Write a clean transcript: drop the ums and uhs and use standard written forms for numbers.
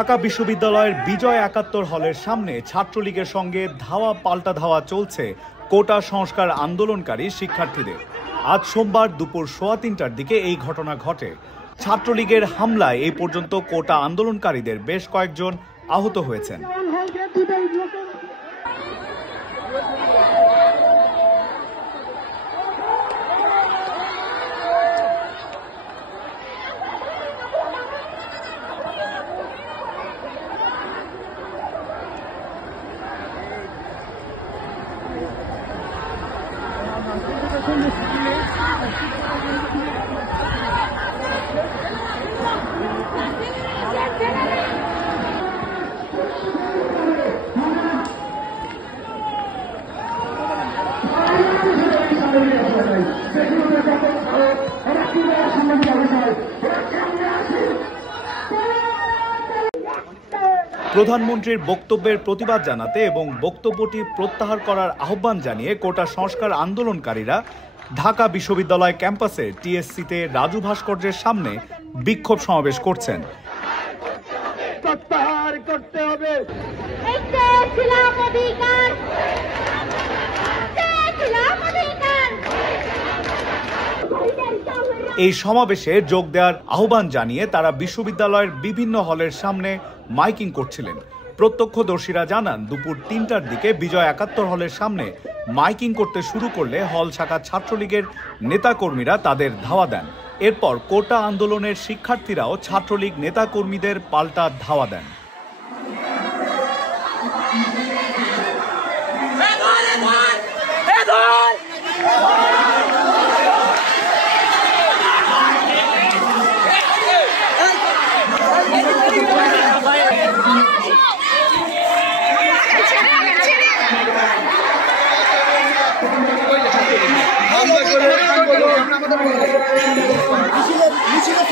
ঢাকা বিশ্ববিদ্যালয়ের বিজয় ৭১ হলের সামনে ছাত্রলীগের সঙ্গে ধাওয়া পাল্টা ধাওয়া চলছে কোটা সংস্কার আন্দোলনকারী শিক্ষার্থীদের। আজ সোমবার দুপুর ৩:১৫টার দিকে এই ঘটনা ঘটে। ছাত্রলীগের হামলায় এই পর্যন্ত কোটা আন্দোলনকারীদের বেশ কয়েকজন আহত হয়েছেন। প্রধানমন্ত্রীর বক্তব্যের প্রতিবাদ জানাতে এবং বক্তব্যটি প্রত্যাহার করার আহ্বান জানিয়ে কোটা সংস্কার আন্দোলনকারীরা ঢাকা বিশ্ববিদ্যালয় ক্যাম্পাসে টিএসসিতে রাজু ভাস্কর্যের সামনে বিক্ষোভ সমাবেশ করছেন। এই সমাবেশে যোগ দেওয়ার আহ্বান জানিয়ে তারা বিশ্ববিদ্যালয়ের বিভিন্ন হলের সামনে মাইকিং করছিলেন। প্রত্যক্ষদর্শীরা জানান, দুপুর ৩টার দিকে বিজয় ৭১ হলের সামনে মাইকিং করতে শুরু করলে হল শাখা ছাত্রলীগের নেতাকর্মীরা তাদের ধাওয়া দেন। এরপর কোটা আন্দোলনের শিক্ষার্থীরাও ছাত্রলীগ নেতাকর্মীদের পাল্টা ধাওয়া দেন। মিছিলে